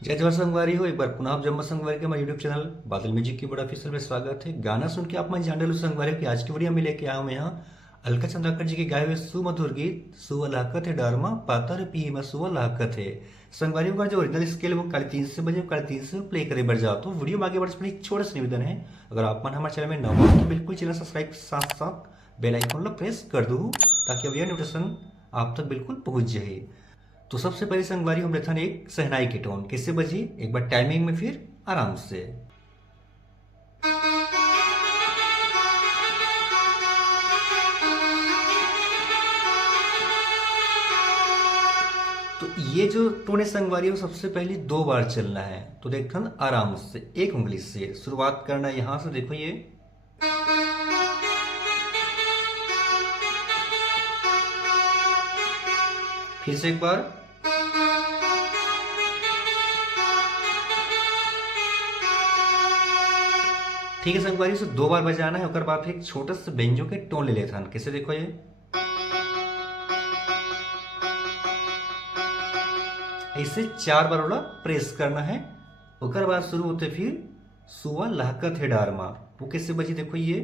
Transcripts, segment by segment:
जय जवाहर संगवारी हो। एक बार पुनः आप जम्मू संगवारी के हमारे यूट्यूब चैनल बादल म्यूजिक की बड़ा ऑफिशियल में स्वागत है। गाना सुन के आप मैं जान लो संगवारी की आज की वीडियो में लेके आया हूँ यहाँ अलका चंद्राकर जी के गाए हुए सुमधुर गीत सुअलाहकत है डारमा पातर पी में सुअलाहकत है। संगवारी का जो ओरिजिनल स्केल है वो 3:30 से बजे 3:30 से प्ले करे बढ़ जाओ। तो वीडियो में आगे बढ़ने से पहले एक छोटा सा निवेदन है, अगर आप मन हमारे चैनल में नवा हो तो बिल्कुल चैनल सब्सक्राइब साथ साथ बेल आइकन ला प्रेस कर दो ताकि अब यह नोटिफिकेशन आप तक बिल्कुल पहुंच जाए। तो सबसे पहले संगवारी हम लेते हैं एक सहनाई की टोन कैसे बजी, एक बार टाइमिंग में फिर आराम से। तो ये जो टोन है संगवारी वो सबसे पहले 2 बार चलना है। तो देखते हैं आराम से एक उंगली से शुरुआत करना है यहां से। देखो ये फिर से एक बार, ठीक है संगवारी से 2 बार बजाना है। और बाद फिर एक छोटा सा बेंजो के टोन ले लेते हैं कैसे। देखो ये ऐसे 4 बार वाला प्रेस करना है। और बाद शुरू होते फिर सुआ लहकत है डारमा, वो कैसे बजी देखो ये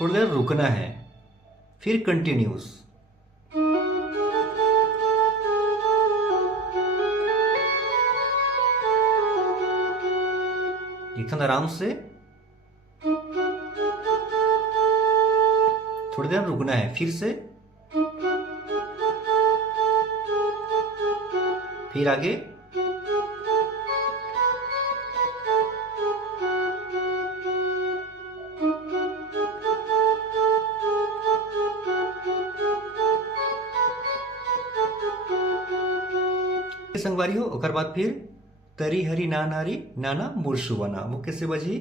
थोड़ी देर रुकना है फिर कंटिन्यूस। एकदम आराम से थोड़ी देर रुकना है फिर से, फिर आगे संगवारी हो। और बाद फिर तरी हरी ना नारी नाना मुर्शुवना, वो कैसे बजी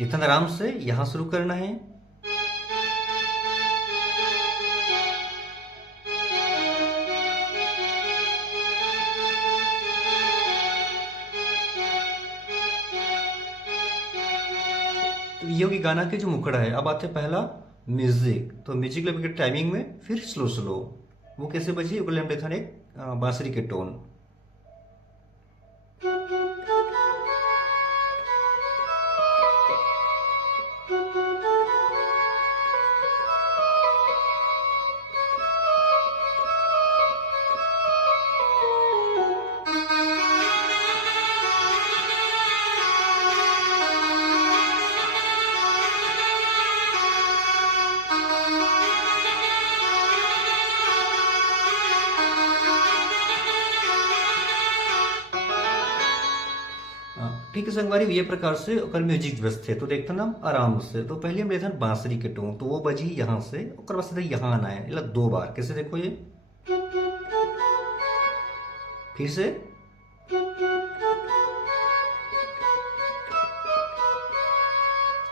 इतना आराम से यहां शुरू करना है। तो ये होगी गाना के जो मुखड़ा है। अब आते पहला म्यूजिक। तो म्यूजिक लेवल के टाइमिंग में फिर स्लो स्लो, वो कैसे बजी उगले हम लेते एक बांसुरी के टोन। ठीक है संगवारी ये प्रकार से अगर म्यूजिक व्यस्त है तो देखते ना हम आराम से। तो पहले हम लेते हैं बांसुरी के टोन, तो वो बजी यहां से और बाद सीधा यहाँ आना है। 2 बार कैसे देखो ये फिर से,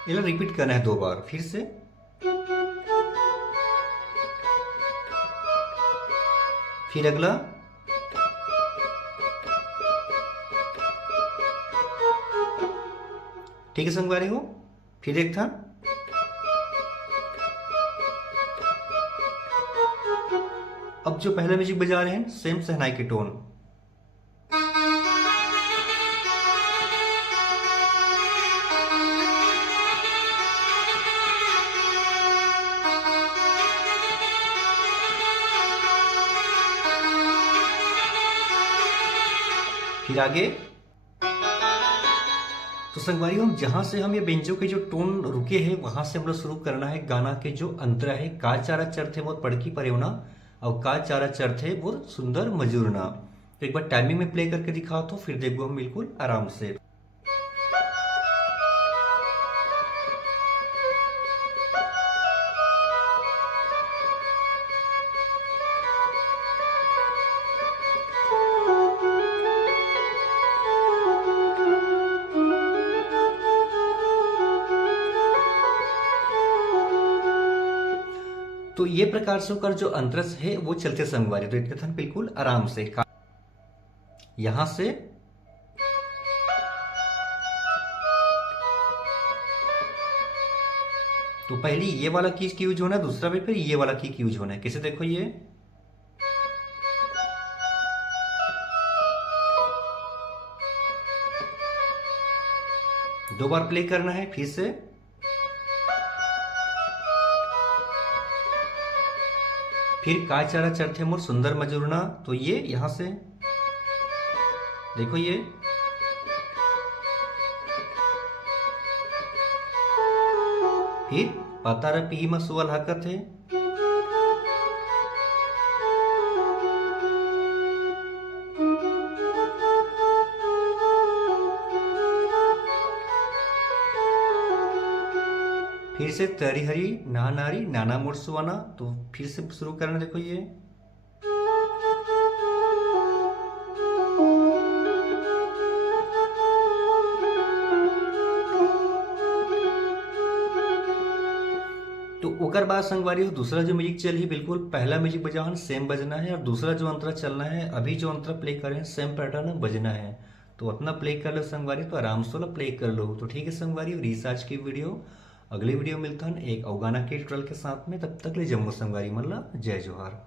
ये रिपीट करना है 2 बार फिर से, फिर अगला, ठीक है संगवारी हो। फिर एक था अब जो पहले म्यूजिक बजा रहे हैं सेम सहनाई के टोन। फिर आगे तो संगवारी हम जहां से हम ये बेंजो के जो टोन रुके हैं वहां से हम लोग शुरू करना है। गाना के जो अंतरा है का चारा चरथे बहुत पड़की परेवना और का चारा चरथे बहुत सुंदर मजूरना। तो एक बार टाइमिंग में प्ले करके दिखाओ तो फिर देखो हम बिल्कुल आराम से। तो ये प्रकार से होकर जो अंतरस है वो चलते संगवारी। तो कथन बिल्कुल आराम से यहां से तो पहले ये वाला की यूज होना है, दूसरा भी फिर ये वाला की यूज होना है। कैसे देखो, ये दो बार प्ले करना है, फिर से फिर काय चारा चरथे मोर सुंदर मजूरना, तो ये यहां से देखो, ये फिर पातारा पी में सुअल हकत है, फिर से तरी हरी ना नारी नाना मोर सुआना, तो फिर से शुरू करना। देखो ये तो ओकर बाद संगवारी हो दूसरा जो म्यूजिक चल ही, बिल्कुल पहला म्यूजिक बजावन सेम बजना है, और दूसरा जो अंतरा चलना है, अभी जो अंतरा प्ले करें सेम पैटर्न बजना है। तो उतना प्ले कर लो संगवारी, तो आराम से प्ले कर लो। तो ठीक है संगवारी, और इस आज की वीडियो अगली वीडियो मिलता है एक अवगाना के ट्रल के साथ में। तब तक ले जम्मू संगवारी मतलब जय जोहार।